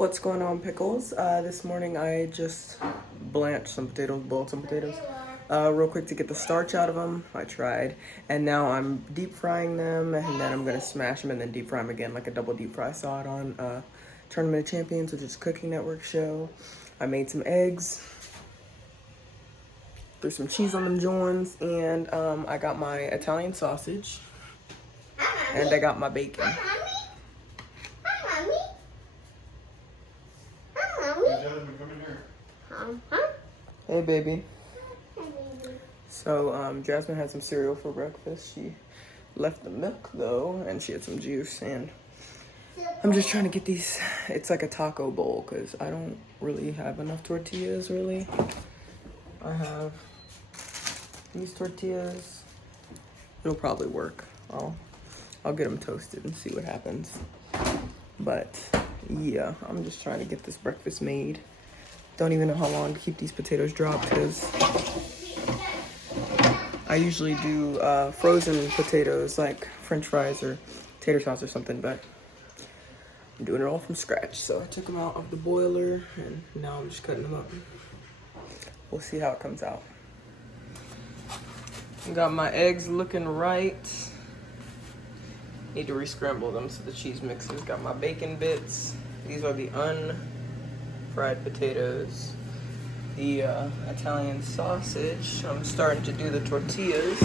What's going on, pickles? This morning I just blanched some potatoes, boiled some potatoes, real quick to get the starch out of them. I tried, and now I'm deep frying them, and then I'm gonna smash them and then deep fry them again, like a double deep fry. I saw it on Tournament of Champions, which is a Cooking Network show. I made some eggs, threw some cheese on them joints, and I got my Italian sausage, and I got my bacon. Hey, baby. So, Jasmine had some cereal for breakfast. She left the milk, though, and she had some juice. And I'm just trying to get these. It's like a taco bowl, because I don't really have enough tortillas, really. I have these tortillas. It'll probably work. I'll get them toasted and see what happens. But, yeah, I'm just trying to get this breakfast made. Don't even know how long to keep these potatoes dropped, because I usually do frozen potatoes like French fries or tater sauce or something, but I'm doing it all from scratch. So I took them out of the boiler and now I'm just cutting them up. We'll see how it comes out. Got my eggs looking right. Need to re-scramble them so the cheese mixes. Got my bacon bits. These are the unfried potatoes. The Italian sausage. I'm starting to do the tortillas.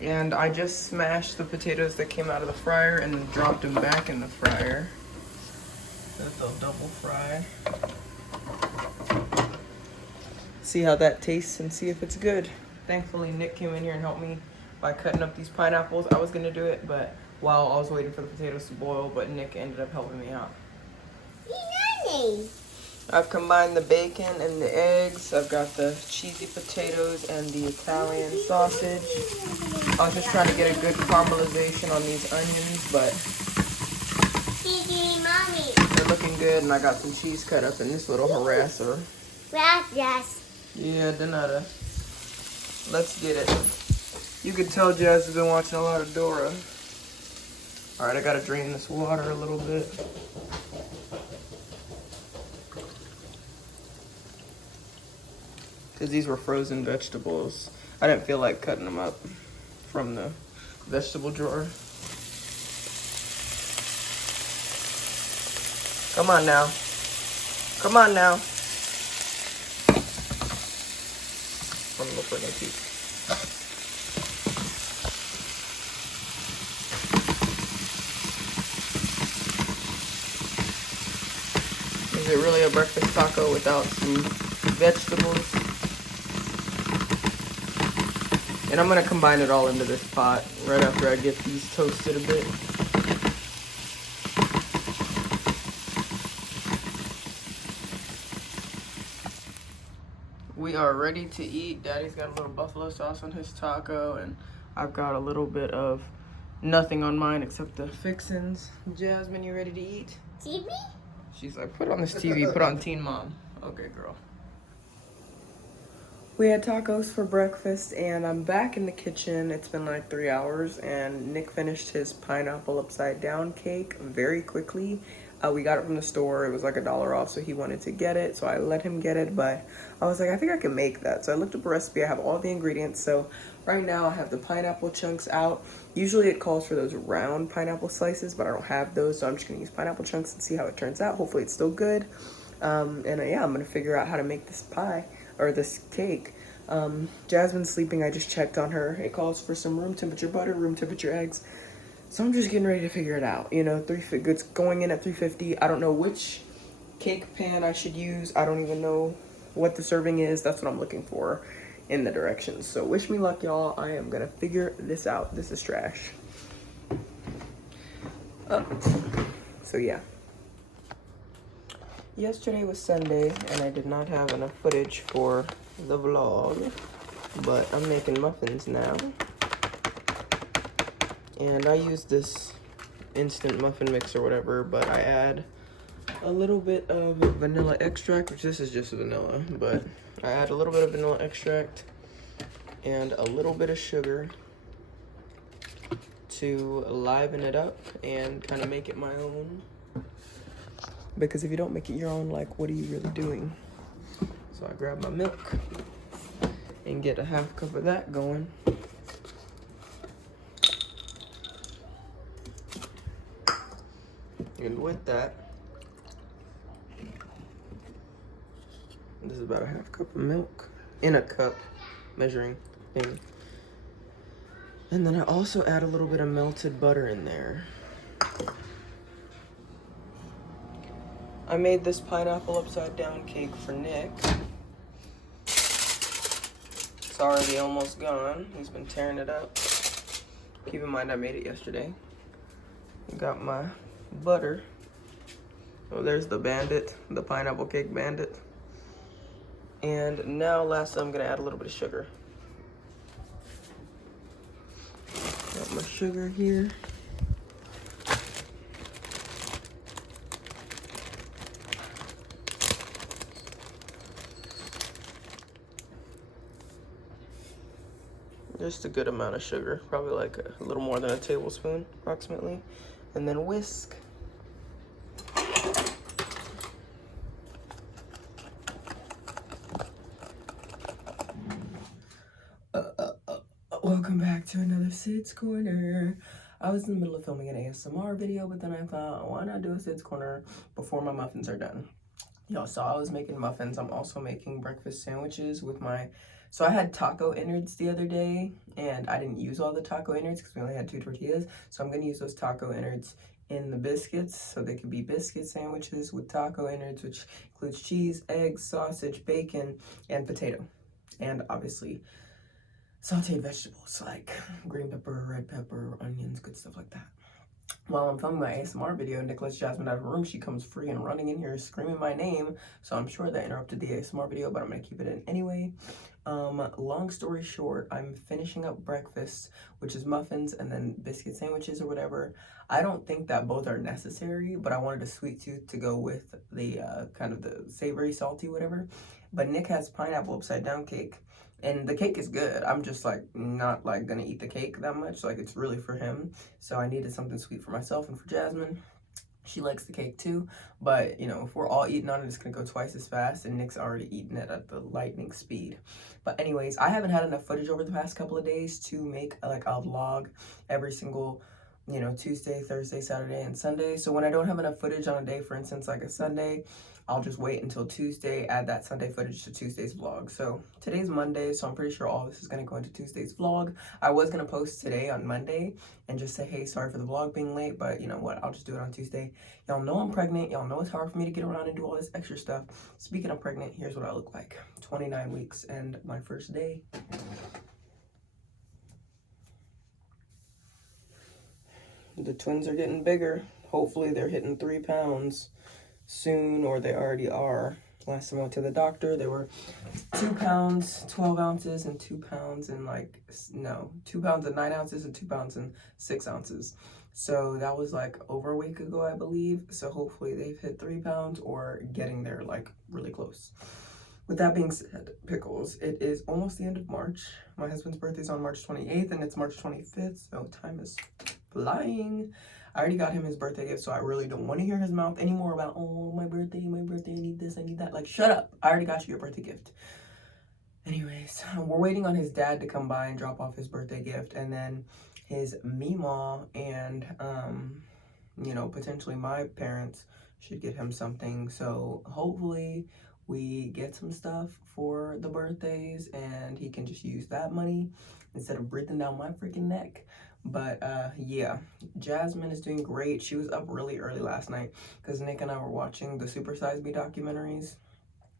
And I just smashed the potatoes that came out of the fryer and dropped them back in the fryer. So they'll double fry. See how that tastes and see if it's good. Thankfully, Nick came in here and helped me by cutting up these pineapples. I was gonna do it, but while I was waiting for the potatoes to boil, but Nick ended up helping me out. I've combined the bacon and the eggs. I've got the cheesy potatoes and the Italian sausage. I was just trying to get a good caramelization on these onions, but they're looking good. And I got some cheese cut up in this little harasser. Gracias. Yeah, de nada. Let's get it. You can tell Jazz has been watching a lot of Dora. All right, I gotta drain this water a little bit. Because these were frozen vegetables. I didn't feel like cutting them up from the vegetable drawer. Come on now. Come on now. I'm gonna look for no teeth. Is it really a breakfast taco without some vegetables? And I'm gonna combine it all into this pot right after I get these toasted a bit. We are ready to eat. Daddy's got a little buffalo sauce on his taco, and I've got a little bit of nothing on mine except the fixins. Jasmine, you ready to eat? TV? She's like, put on this TV, put on Teen Mom. Okay, girl. We had tacos for breakfast, and I'm back in the kitchen. It's been like 3 hours, and Nick finished his pineapple upside down cake very quickly. We got it from the store. It was like $1 off, so he wanted to get it, so I let him get it, but I was like, I think I can make that. So I looked up a recipe. I have all the ingredients. So right now I have the pineapple chunks out. Usually it calls for those round pineapple slices, but I don't have those, so I'm just gonna use pineapple chunks and see how it turns out. Hopefully it's still good. Yeah, I'm gonna figure out how to make this pie, or this cake. Jasmine's sleeping. I just checked on her. It calls for some room temperature butter, room temperature eggs. So I'm just getting ready to figure it out. You know, it's going in at 350. I don't know which cake pan I should use. I don't even know what the serving is. That's what I'm looking for in the directions. So wish me luck, y'all. I am gonna figure this out. This is trash. So yeah. Yesterday was Sunday, and I did not have enough footage for the vlog, but I'm making muffins now. And I use this instant muffin mix or whatever, but I add a little bit of vanilla extract, which this is just vanilla, but I add a little bit of vanilla extract and a little bit of sugar to liven it up and kind of make it my own. Because if you don't make it your own, like, what are you really doing? So I grab my milk and get a half cup of that going. And with that, this is about a half cup of milk in a cup measuring thing. And then I also add a little bit of melted butter in there. I made this pineapple upside down cake for Nick. It's already almost gone. He's been tearing it up. Keep in mind I made it yesterday. I got my butter. Oh, there's the bandit, the pineapple cake bandit. And now last I'm gonna add a little bit of sugar. Got my sugar here. Just a good amount of sugar, probably like a little more than a tablespoon approximately. And then whisk. Welcome back to another Sid's Corner. I was in the middle of filming an ASMR video, but then I thought, why not do a Sid's Corner before my muffins are done? Y'all saw I was making muffins. I'm also making breakfast sandwiches with my... So I had taco innards the other day, and I didn't use all the taco innards because we only had 2 tortillas. So I'm going to use those taco innards in the biscuits, so they could be biscuit sandwiches with taco innards, which includes cheese, eggs, sausage, bacon, and potato. And obviously sauteed vegetables like green pepper, red pepper, onions, good stuff like that. While I'm filming my ASMR video, Nick lets Jasmine out of her room. She comes free and running in here screaming my name. So I'm sure that interrupted the ASMR video, but I'm going to keep it in anyway. Long story short, I'm finishing up breakfast, which is muffins and then biscuit sandwiches or whatever. I don't think that both are necessary, but I wanted a sweet tooth to go with the kind of the savory, salty, whatever. But Nick has pineapple upside down cake. And the cake is good. I'm just like not like gonna eat the cake that much. Like it's really for him. So I needed something sweet for myself and for Jasmine. She likes the cake too. But you know, if we're all eating on it, it's gonna go twice as fast. And Nick's already eating it at the lightning speed. But anyways, I haven't had enough footage over the past couple of days to make like a vlog every single, you know, Tuesday, Thursday, Saturday, and Sunday. So when I don't have enough footage on a day, for instance, like a Sunday, I'll just wait until Tuesday, add that Sunday footage to Tuesday's vlog. So today's Monday, so I'm pretty sure all this is gonna go into Tuesday's vlog. I was gonna post today on Monday and just say, hey, sorry for the vlog being late, but you know what, I'll just do it on Tuesday. Y'all know I'm pregnant, y'all know it's hard for me to get around and do all this extra stuff. Speaking of pregnant, here's what I look like. 29 weeks and my first day. The twins are getting bigger. Hopefully they're hitting 3 pounds soon, or they already are. Last time I went to the doctor, they were 2 pounds, 12 ounces, and 2 pounds and 2 pounds and 9 ounces and 2 pounds and 6 ounces. So that was like over a week ago, I believe. So hopefully they've hit 3 pounds or getting there like really close. With that being said, pickles, it is almost the end of March. My husband's birthday is on March 28th and it's March 25th, so time is flying. I already got him his birthday gift, so I really don't want to hear his mouth anymore about, oh, my birthday, I need this, I need that. Like, shut up. I already got you your birthday gift. Anyways, we're waiting on his dad to come by and drop off his birthday gift, and then his Meemaw and, you know, potentially my parents should get him something. So hopefully we get some stuff for the birthdays and he can just use that money instead of breathing down my freaking neck. But yeah, Jasmine is doing great. She was up really early last night because Nick and I were watching the Super Size Me documentaries.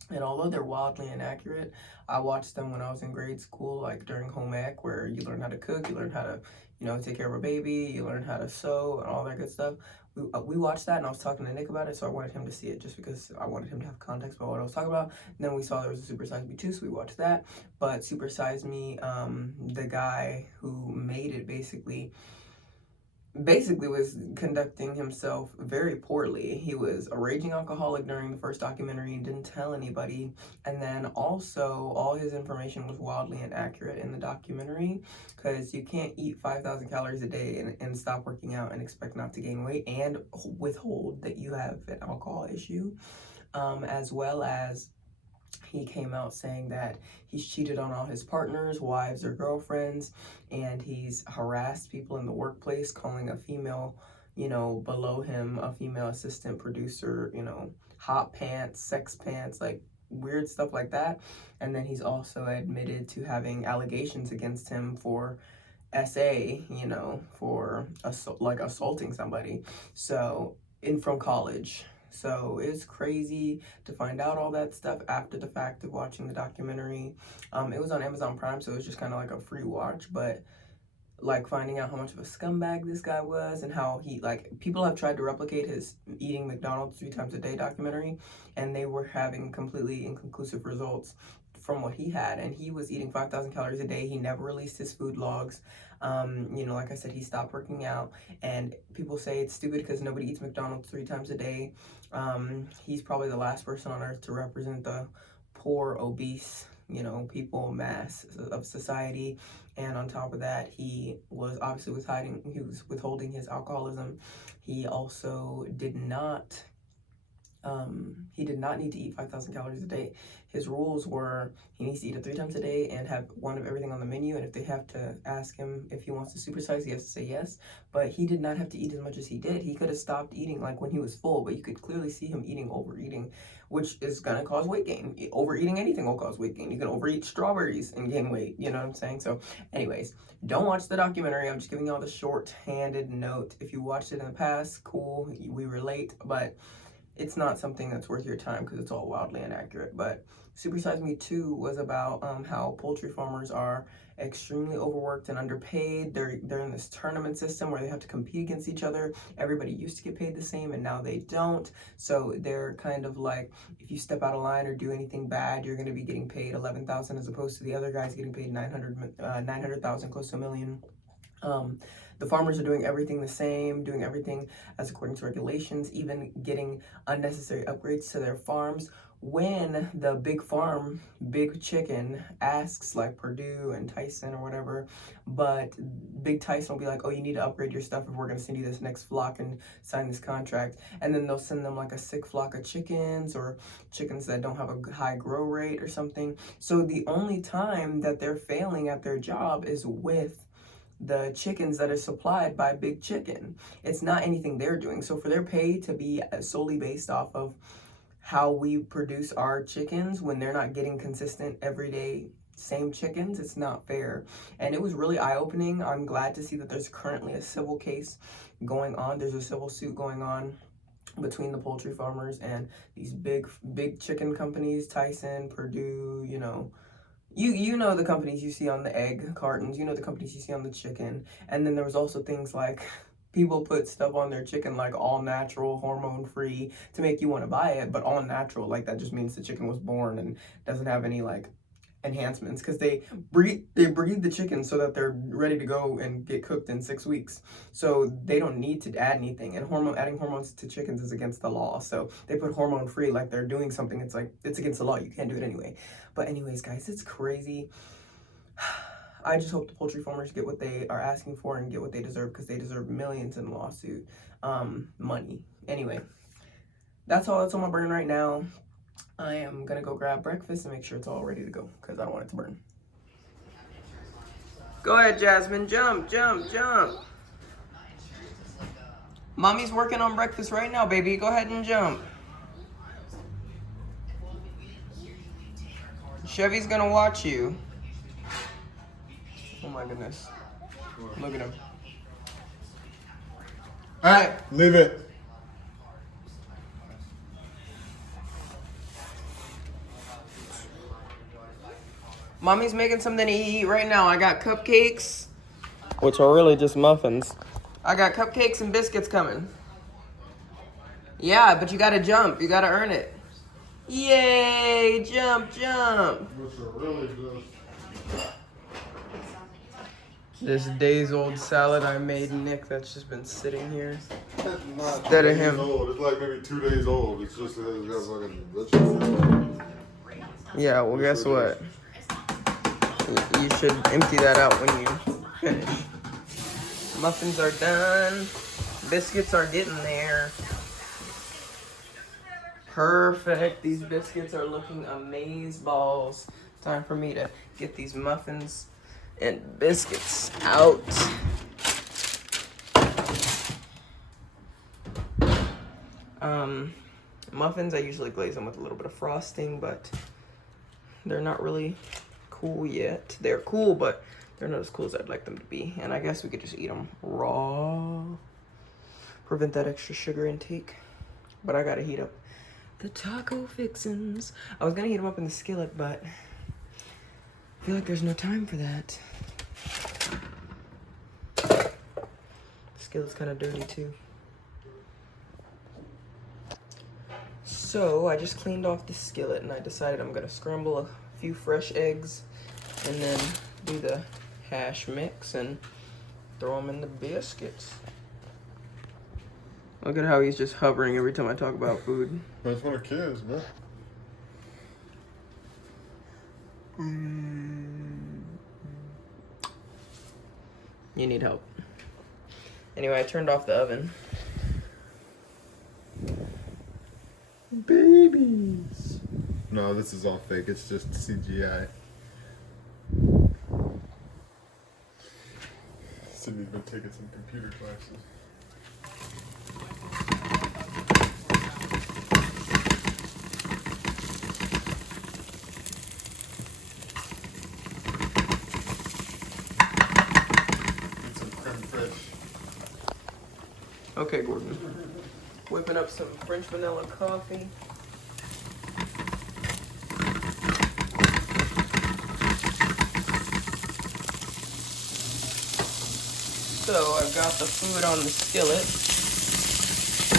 And although they're wildly inaccurate, I watched them when I was in grade school, like during home ec, where you learn how to cook, you learn how to, you know, take care of a baby, you learn how to sew and all that good stuff. We watched that and I was talking to Nick about it, so I wanted him to see it just because I wanted him to have context about what I was talking about. And then we saw there was a Super Size Me 2, so we watched that. But Super Size Me, the guy who made it basically basically was conducting himself very poorly. He was a raging alcoholic during the first documentary and didn't tell anybody. And then also all his information was wildly inaccurate in the documentary, because you can't eat 5,000 calories a day and stop working out and expect not to gain weight and withhold that you have an alcohol issue. As well as he came out saying that he's cheated on all his partners, wives, or girlfriends, and he's harassed people in the workplace, calling a female, below him, a female assistant producer, hot pants, sex pants, like weird stuff like that. And then he's also admitted to having allegations against him for SA, for assaulting somebody. So, from college. So it's crazy to find out all that stuff after the fact of watching the documentary. It was on Amazon Prime, so it was just kind of like a free watch, but like finding out how much of a scumbag this guy was, and how he, like, people have tried to replicate his eating McDonald's 3 times a day documentary, and they were having completely inconclusive results from what he had. And he was eating 5,000 calories a day. He never released his food logs. Like I said, he stopped working out, and people say it's stupid because nobody eats McDonald's 3 times a day. He's probably the last person on earth to represent the poor, obese, people mass of society. And on top of that, he was withholding his alcoholism. He also did not need to eat 5,000 calories a day. His rules were he needs to eat it 3 times a day and have one of everything on the menu. And if they have to ask him if he wants to supersize, he has to say yes. But he did not have to eat as much as he did. He could have stopped eating like when he was full, but you could clearly see him overeating, which is going to cause weight gain. Overeating anything will cause weight gain. You can overeat strawberries and gain weight. You know what I'm saying? So anyways, don't watch the documentary. I'm just giving y'all the short-handed note. If you watched it in the past, cool, we relate, but it's not something that's worth your time because it's all wildly inaccurate. But Super Size Me 2 was about how poultry farmers are extremely overworked and underpaid. They're in this tournament system where they have to compete against each other. Everybody used to get paid the same, and now they don't. So they're kind of like, if you step out of line or do anything bad, you're going to be getting paid $11,000 as opposed to the other guys getting paid $900,000, close to $1 million. The farmers are doing everything the same, doing everything as according to regulations, even getting unnecessary upgrades to their farms. When the big chicken asks, like Purdue and Tyson or whatever, but Big Tyson will be like, oh, you need to upgrade your stuff if we're going to send you this next flock and sign this contract. And then they'll send them like a sick flock of chickens, or chickens that don't have a high grow rate or something. So the only time that they're failing at their job is with the chickens that are supplied by Big Chicken. It's not anything they're doing. So for their pay to be solely based off of how we produce our chickens, when they're not getting consistent everyday same chickens, it's not fair. And it was really eye-opening. I'm glad to see that there's currently a civil case going on. There's a civil suit going on between the poultry farmers and these big chicken companies, Tyson, Purdue, you know the companies you see on the egg cartons, the companies you see on the chicken. And then there was also things like people put stuff on their chicken like all natural, hormone free, to make you want to buy it, but all natural, like that just means the chicken was born and doesn't have any like enhancements, because they breed the chicken so that they're ready to go and get cooked in 6 weeks. So they don't need to add anything, and adding hormones to chickens is against the law. So they put hormone free like they're doing something. It's like, it's against the law. You can't do it anyway. But anyways, guys, it's crazy. I just hope the poultry farmers get what they are asking for and get what they deserve, because they deserve millions in lawsuit money. Anyway, that's all that's on my brain right now. I am gonna go grab breakfast and make sure it's all ready to go, because I don't want it to burn. Go ahead, Jasmine. Jump. Mommy's working on breakfast right now, baby. Go ahead and jump. Chevy's gonna watch you. Oh my goodness. Look at him. All right. Leave it. Mommy's making something to eat right now. I got cupcakes, which are really just muffins. I got cupcakes and biscuits coming. Yeah, but you gotta jump. You gotta earn it. Yay! Jump. Which are really good. This days old salad I made Nick that's just been sitting here. It's not Instead of days him. old. It's like maybe 2 days old. It's just it has fucking vegetables. Yeah, well, guess what? You should empty that out when you finish. Muffins are done. Biscuits are getting there. Perfect. These biscuits are looking amazeballs. Time for me to get these muffins and biscuits out. Muffins, I usually glaze them with a little bit of frosting, but they're not really cool yet. They're cool, but they're not as cool as I'd like them to be. And I guess we could just eat them raw. Prevent that extra sugar intake. But I gotta heat up the taco fixins. I was gonna heat them up in the skillet, but I feel like there's no time for that. The skillet's kind of dirty too. So I just cleaned off the skillet and I decided I'm gonna scramble a few fresh eggs and then do the hash mix and throw them in the biscuits. Look at how he's just hovering every time I talk about food. That's one of kids, man. You need help. Anyway, I turned off the oven. Babies. No, this is all fake. It's just CGI. Sydney's been taking some computer classes. Need some creme fraiche. Okay, Gordon. Whipping up some French vanilla coffee. So I've got the food on the skillet,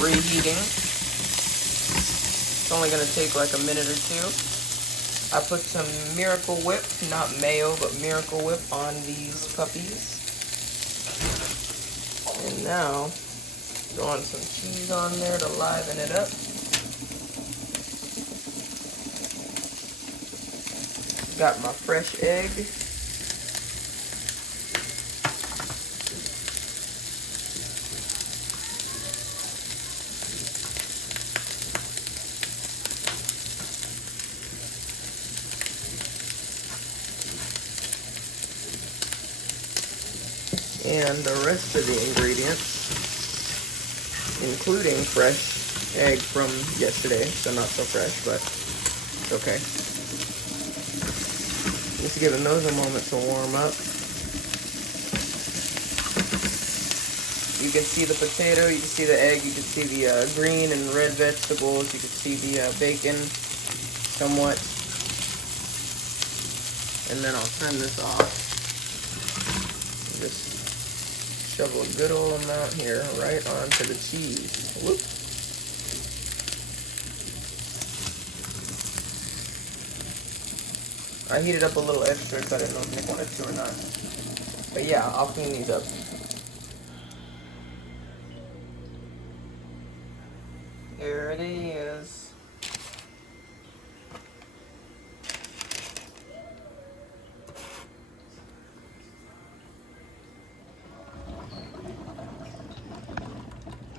reheating. It's only gonna take like a minute or two. I put some Miracle Whip, not mayo, but Miracle Whip on these puppies. And now, throwing some cheese on there to liven it up. Got my fresh egg. And the rest of the ingredients, including fresh egg from yesterday, so not so fresh, but it's okay. Just giving those a moment to warm up. You can see the potato, you can see the egg, you can see the green and red vegetables, you can see the bacon somewhat. And then I'll turn this off. Just shovel a good old amount here right onto the cheese. Whoop. I heated up a little extra because I didn't know if Nick wanted to or not. But yeah, I'll clean these up. There it is.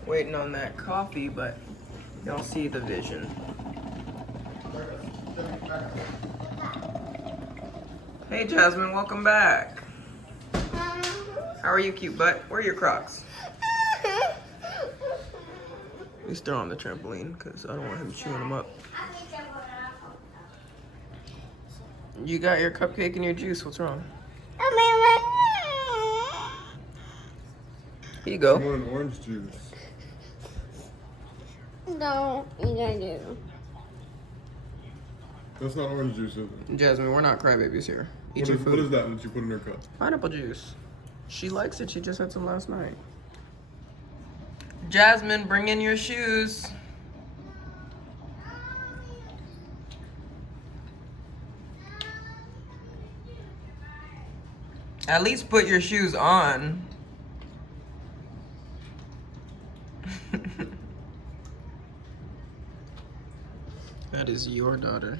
Waiting on that coffee, but y'all see the vision. Hey Jasmine, welcome back. How are you, cute butt? Where are your Crocs? He's still on the trampoline because I don't want him chewing them up. You got your cupcake and your juice. What's wrong? Here you go. I want an orange juice. No, you gotta do. That's not orange juice, is it? Jasmine, we're not crybabies here. Eat your food. What is that that you put in her cup? Pineapple juice. She likes it. She just had some last night. Jasmine, bring in your shoes. At least put your shoes on. That is your daughter.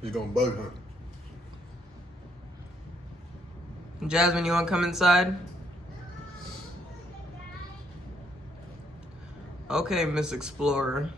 He's gonna bug hunt. Jasmine, you wanna come inside? Okay, Miss Explorer.